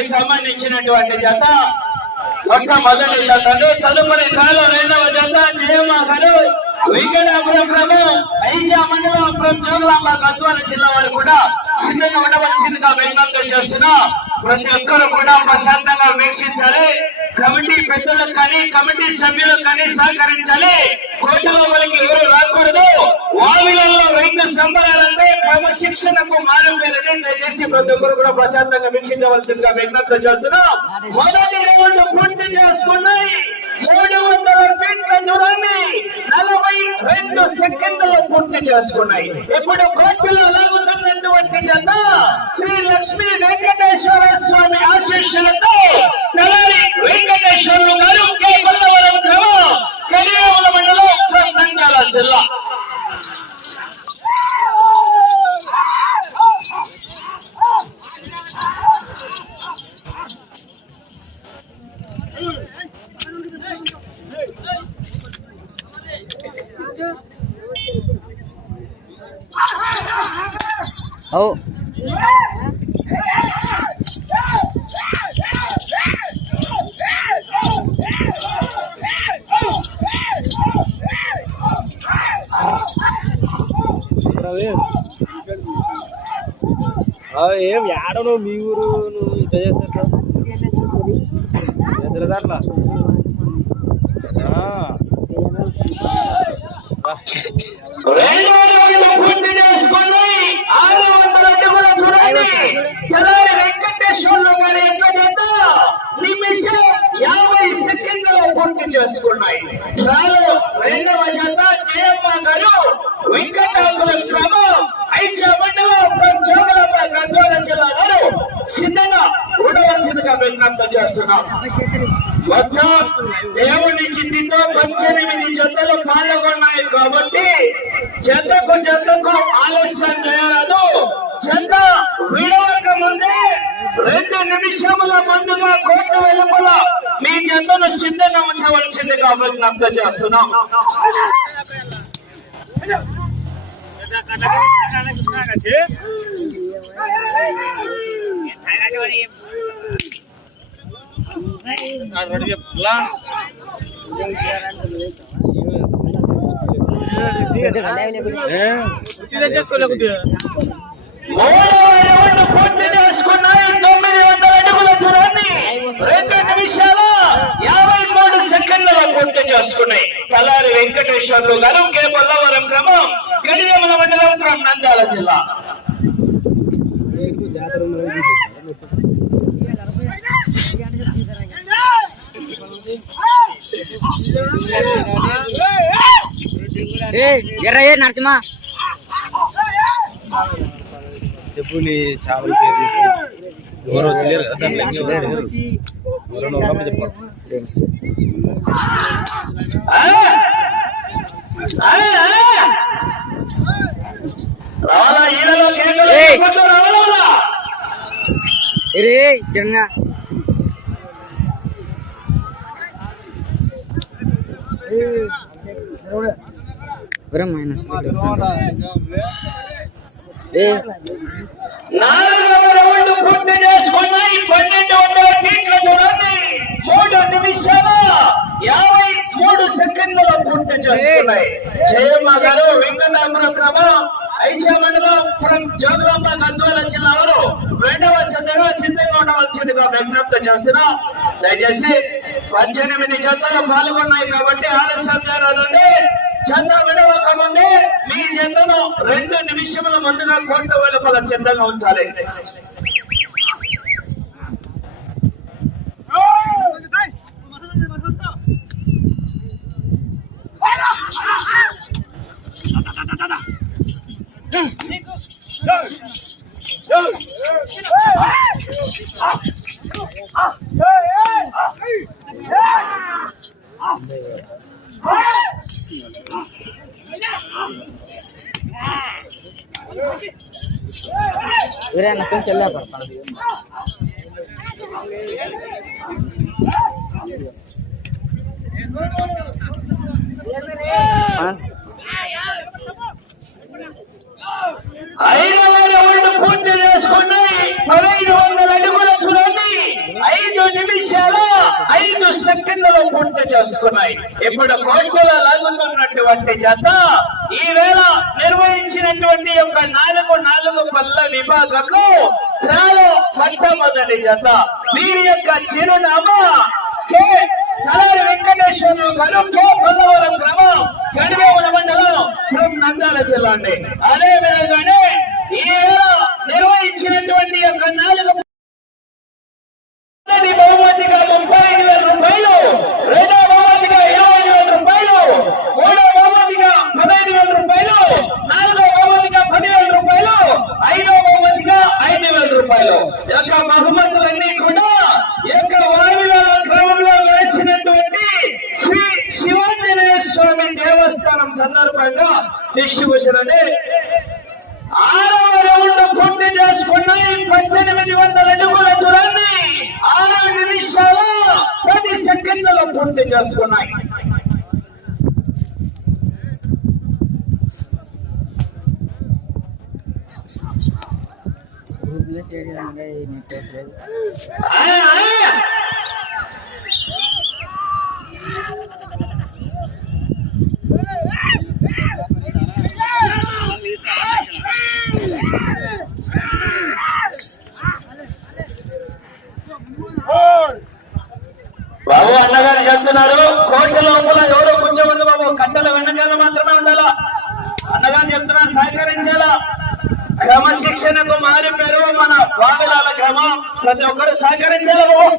విభాగానికి సంబంధించినటువంటి జత. ఒక్క మొదటి జత తదుపరి కాలం రెండవ జత జయమ్మ గారు. వెంకటాపురం క్రమం ఐజా మండలాపురం జోగులాంబ గద్వాల జిల్లా వారు కూడా సిద్ధంగా ఉండవలసిందిగా విజ్ఞప్తి చేస్తున్నా. ప్రతి ఒక్కరు కూడా ప్రశాంతంగా వీక్షించాలి. కమిటీ పెద్దలకు కానీ కమిటీ సభ్యులకు కానీ సహకరించాలి. కోర్టులో మనకి ఎవరు రాకూడదు. వావిలలో రైతు సంబరాలంటే క్రమశిక్షణకు మారం పేరని దయచేసి ప్రతి ఒక్కరు కూడా ప్రశాంతంగా వీక్షించవలసిందిగా విజ్ఞప్తి చేస్తున్నాం. మొదటి రౌండ్ పూర్తి చేసుకున్నాయి. మూడు వందల ఫీట్ల దూరాన్ని నలభై రెండు సెకండ్లు పూర్తి చేసుకున్నాయి. ఇప్పుడు కోర్టులో అలాగుతున్నటువంటి జత శ్రీ లక్ష్మీ వెంకటేశ్వర స్వామి ఆశీస్సులతో నలారి వెంకటేశ్వరులు గారు కేవలం గ్రామం క్రమం మండలం నంద్యాల జిల్లా. అవు. ఏం ఏడను మీ ఊరు నువ్వు ఇంత చేస్తా ఎదురుదాట్లా రెండో రౌండ్ పూర్తి చేసుకున్నాయి ఆరు వందల అడుగుల దూరాన్ని తెల్లారి వెంకటేశ్వర్లు గారి యొక్క జత నిమిషం యాభై సెకండ్లలో పూర్తి చేసుకున్నాయి రెండవ జత జయమ్మ గారు వెంకటాపురం క్రమం ఐదు మండలం జోగులమ్మ గద్వాల ఉండవలసిందిగా విజ్ఞప్తి చేస్తున్నాం మొత్తం దేవుని చిట్టితో పద్దెనిమిది జతలు పాల్గొన్నాయి కాబట్టి జతకు జతకు ఆలస్యం చేయరాదు జత విడవక ముందే రెండు నిమిషముల ముందుగా కోర్టు వెలుపల మీ జతను సిద్ధంగా ఉంచవలసిందిగా విజ్ఞప్తి చేస్తున్నాం మూడవ పూర్తి చేసుకున్నాయి తొమ్మిది వందల అడుగుల దూరాన్ని రెండు నిమిషాల యాభై మూడు సెకండ్లలో పూర్తి చేసుకున్నాయి తలారి వెంకటేశ్వర్లు గారు కే బొల్లవరం క్రమం గడియమల మండలం క్రమం నంద్యాల జిల్లా ఏ ఎర్ర ఏ నరసింహ? చెప్పు. నీ చేపల పేరు. ఎవరు లేరు. ఎవరైనా ఉన్నామో చెప్పు తెలుసు ఆ? ఆ, ఆ. రావాలా ఈలలో కేకలు ఏయ్. చప్పట్లు రావాలా ఎరే చిరంగా నాలుగవ రౌండ్ పూర్తి చేసుకున్నాయి పన్నెండు వందల ఫీట్ల చూడండి మూడు నిమిషాల యాభై మూడు సెకండ్లలో పూర్తి చేసుకున్నాయి. జయమ్మ గారు వెంకటాపురం క్రమం ఐజా మండలం ఫ్రం జోగులాంబ గద్వాల జిల్లా వారు రెండవ సిద్ధంగా సిద్ధంగా ఉండవలసిందిగా విజ్ఞప్తి చేస్తున్నాం. దయచేసి పద్దెనిమిది జతలు పాల్గొన్నాయి కాబట్టి ఆలస్యం జరగదండి జత విడవక ముందే మీ జతను రెండు నిమిషముల ముందుగా కోట వెలుపల సిద్ధంగా ఉంచాలి Hey! వీరన్న నరసింహ చెల్లె రౌండ్ పూర్తి చేసుకున్నాయి పదహైదు వందల అడుగుల చూడండి సెకండ్లలో పూర్తి చేసుకున్నాయి. ఇప్పుడు కోర్టులో లాగుతున్నటువంటి జత ఈవేళ నిర్వహించినటువంటి యొక్క నాలుగు నాలుగు పల్ల విభాగంలో చాలా మొట్టమొదటి జత. వీరి యొక్క చిరునామా కే. తలారి వెంకటేశ్వరరావు గారు కే. పల్లవరం గ్రామం గడివేముల మండలం నందాల జిల్లా అండి అదే విధంగానే ఈ వేళ నిర్వహించినటువంటి యొక్క నాలుగు మొదటి బహుమతిగా ముప్పై ఐదు వేల రూపాయలు రెండో బహుమతిగా ఇరవై ఐదు వేల రూపాయలు మూడో బహుమతిగా పదహైదు వేల రూపాయలు నాలుగో బహుమతిగా పదివేల రూపాయలు ఐదో బహుమతిగా ఐదు వేల రూపాయలు ఈ యొక్క బహుమతులన్నీ కూడా ఈ యొక్క వాయుల క్రమంలో వేసినటువంటి శ్రీ శివాంజనేయ స్వామి దేవస్థానం సందర్భంగా డిస్ట్రిబ్యూషన్ అంటే ఆరవ రౌండ్ పూర్తి చేసుకున్నాయి పద్దెనిమిది వందల అడుగుల దూరాన్ని ఆరు నిమిషాల పది సెకండ్లలో పూర్తి చేసుకున్నాయి గ్రూప్లో షేర్ చేయాలంటే నెట్ వస్తలేదు ఆ, ఆ. బాబు అన్నగారు చెప్తున్నారు కోర్టు లోపల ఎవరో కూర్చోవద్దు బాబు కట్టల వెనకాల మాత్రమే ఉండాలా అన్నగారు చెప్తున్నారు సహకరించాలా క్రమశిక్షణకు మారిపోయారు. మన వాగలాల క్రమం ప్రతి ఒక్కరు సహకరించాలా బాబు.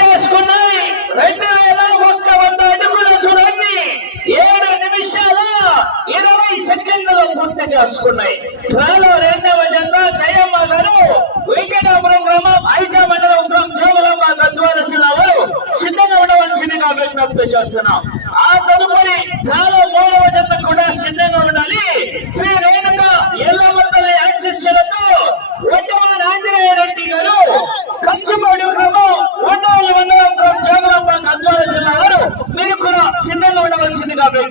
వేసుకున్నాయి. రెండు వేల ఒక్క వంద అడుగుల దూరాన్ని ఏడు నిమిషాల ఇరవై సెకండ్లలో పూర్తి చేసుకున్నాయి. త్వరలో రెండవ జన్మ జయమ్మ గారు వెంకటాపురం గ్రామం ఐజా మండలం గ్రామం జోగులమ్మ గద్వాల జిల్లా వారు సిద్ధంగా విజ్ఞప్తి చేస్తున్నాం. ఆ తదుపరి త్వరలో మూడవ జన్మ కూడా సిద్ధంగా ఉండాలి. శ్రీ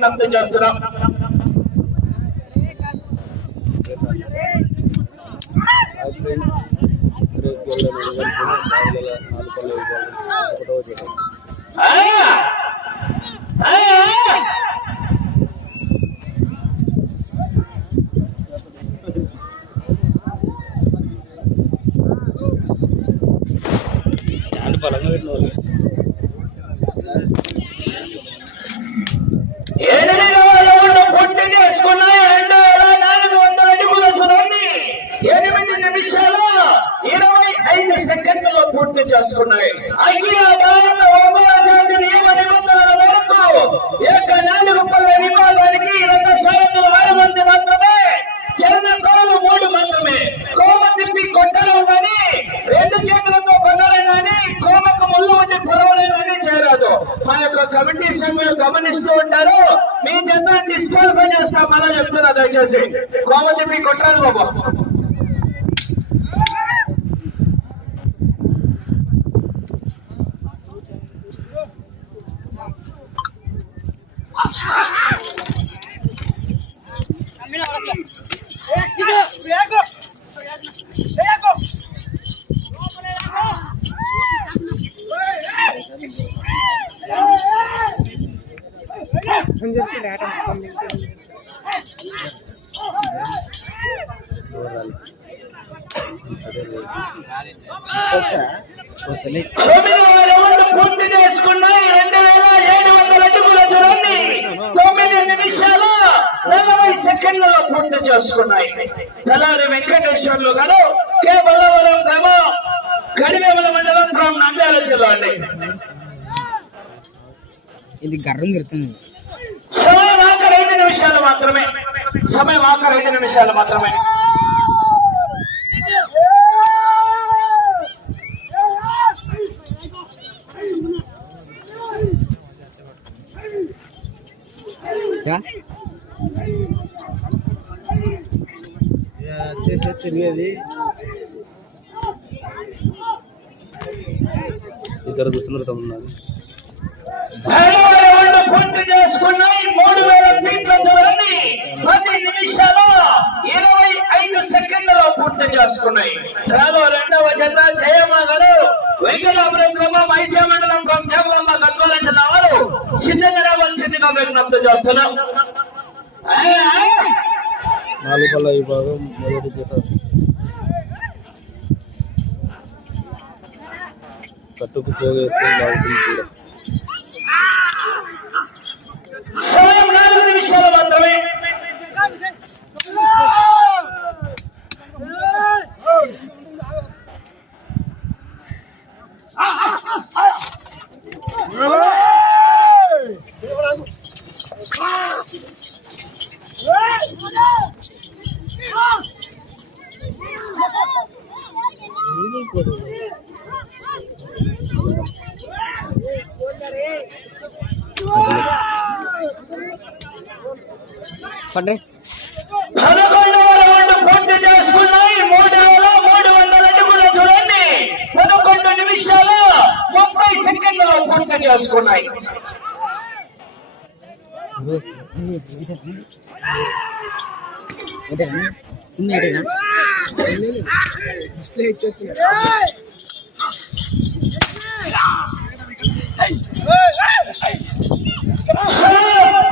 ఒకటో చేయడం ఆయ్! ఆయ్, ఆయ్! స్టాండ్ బలంగా పెట్టిన వాళ్ళు ఎనిమిదవ రౌండ్ పూర్తి చేసుకున్నాయి రెండు వేల నాలుగు వందల అడుగుల దూరాన్ని ఎనిమిది నిమిషాల ఇరవై ఐదు సెకండ్లలో పూర్తి చేసుకున్నాయి. అఖిల భారత నియమ నిబంధనల మేరకు విభాగానికి ఆరు మంది మాత్రమే చరణ కోలు మూడు మాత్రమే. కోమ తిప్పి కొట్టడం కానీ రెండు చేతులతో కొట్టడం కానీ కోమకు ముళ్ళు ఉండి పొరవడం కానీ చేయరాదు. మా యొక్క కమిటీ సభ్యులు గమనిస్తూ ఉంటారు మీ జత డిస్క్వాలిఫై చేస్తాం మనం చెప్తున్నా దయచేసి. కోమ తిప్పి కొట్టరాదు బాబు. పూర్తి చేసుకున్నాయి రెండు వేల ఏడు వందల అడుగుల దూరాన్ని తొమ్మిది నిమిషాల నలభై సెకండ్లలో పూర్తి చేసుకున్నాయి. తలారి వెంకటేశ్వర్లు గారు కే బల్లవరం గ్రామం గడివేమల మండలం ఫ్రమ్ నంద్యాల జిల్లా అండి. ఇది గర్రం తిరుగుతుంది సమయం ఆఖరి ఐదు నిమిషాలు మాత్రమే. సమయం ఆఖరి ఐదు నిమిషాలు మాత్రమే. తిరిగేది ఇద్దరు చూస్తున్నారు రౌండ్ పూర్తి చేసుకున్నాయి మూడు వేల ఫీట్ల దూరాన్ని పది నిమిషాల ఇరవై ఐదు సెకండ్లలో పూర్తి చేసుకున్నాయి. రాలో రెండవ జత జయమ్మ గారు వెంకటాపురం గ్రామం ఐజా మండలం జగమ్మ గద్వాల జిల్లా వారు సిద్ధంగా రావాల్సిందిగా విజ్ఞప్తి చేస్తున్నాం ఆ, ఆ. నాలుగు పళ్ళ విభాగం మొదటి జత. కట్టుకు పోగేసుకొని బాగుంటుంది కూడా నాలుగు నిమిషాలు మాత్రమే పడ్డే పదకొండవ రౌండ్ పూర్తి చేసుకున్నాయి మూడు వేల మూడు వందల అడుగుల చూడండి పదకొండు నిమిషాలు ముప్పై పూర్తి చేసుకున్నాయి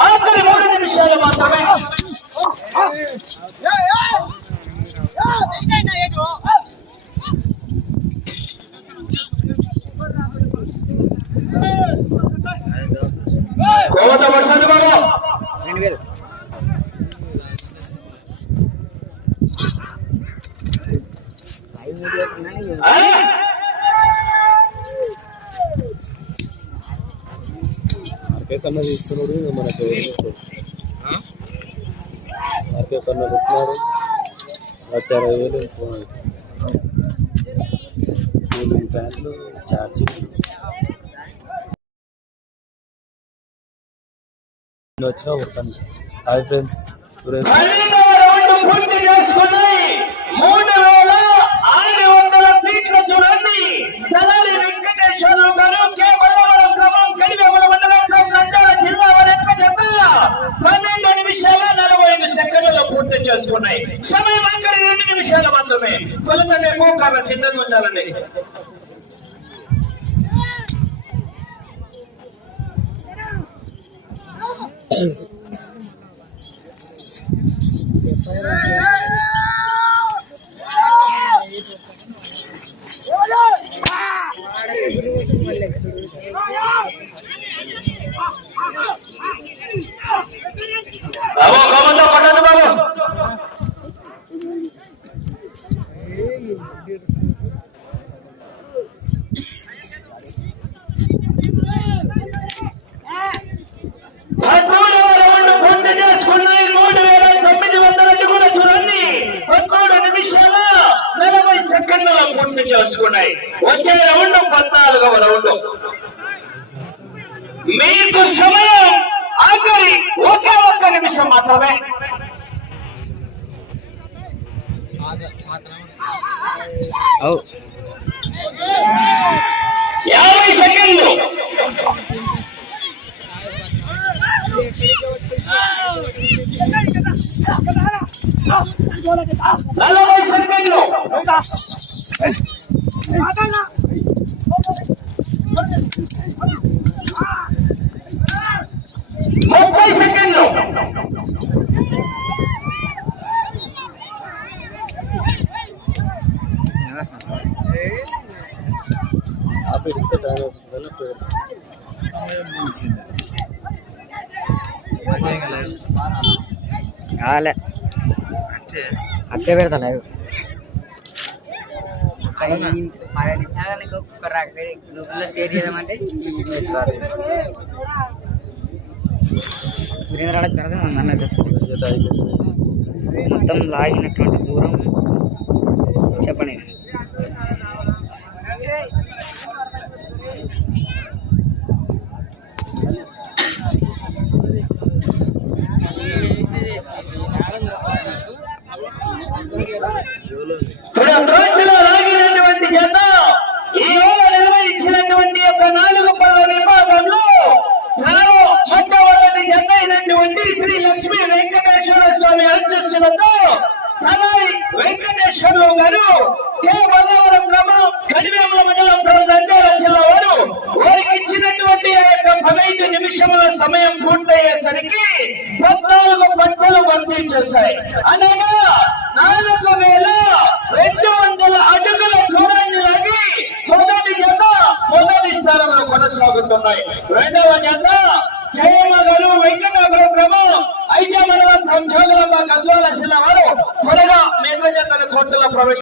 ఆఖరి మూడు నిమిషాలు మాత్రమే లక్ష అరవై వేలు ఫోన్ కూలింగ్ ఫ్యాన్లు ఛార్జింగ్. వచ్చినా ఉంటాను హాయ్ ఫ్రెండ్స్ సురేష్. మూడు వేల ఆరు వందల ఫీట్ల చూడండి దళారి వెంకటేశ్వరరావు గారు క్రమం మండలం జిల్లా పన్నెండు నిమిషాల సెకండ్లలో పూర్తి చేసుకున్నాయి. సమయం ఆఖరి రెండు నిమిషాలు మాత్రమే. కొలత మేము కాల సిద్ధంగా ఉంచాలండి Thank you. చూడండి పదమూడు నిమిషాల బాబు సెకండ్లలో పూర్తి చేసుకున్నాయి. వచ్చే రౌండ్ పద్నాలుగవ రౌండ్. మీకు సమయం ఆఖరి ఒకే ఒక్క నిమిషం మాత్రమే అవు యాభై సెకండ్లు నలభై సెకండ్లు ముప్పై సెకండ్లు. కాలే. అట్లే పెడతా లైవ్. పది నిమిషాలు ఒక్క గ్రూప్లో షేర్ చేయమంటే వీరేంద్ర తర్వాత నన్ను తెస్తుంది మొత్తం లాగినటువంటి దూరం చెప్పండి ఏ మల్లవరం గ్రామం కడివేముల మండలం నంద్యాల జిల్లా వారు వారికి ఇచ్చినటువంటి ఆ నిమిషముల సమయం పూర్తయ్యేసరికి పద్నాలుగు పంటలు పంపిణీ చేశాయి అనగా నాలుగు వేల రెండు వందల అడుగుల దూరాన్ని లాగి మొదటి జత మొదటి స్థానంలో కొనసాగుతున్నాయి. రెండవ జత జయమ్మ గారు వెంకటాపురం గ్రామం ఐజామనవంతం జోగులమ్మ గద్వాల జిల్లా వారు త్వరగా మేఘజతల కోర్టులో ప్రవేశ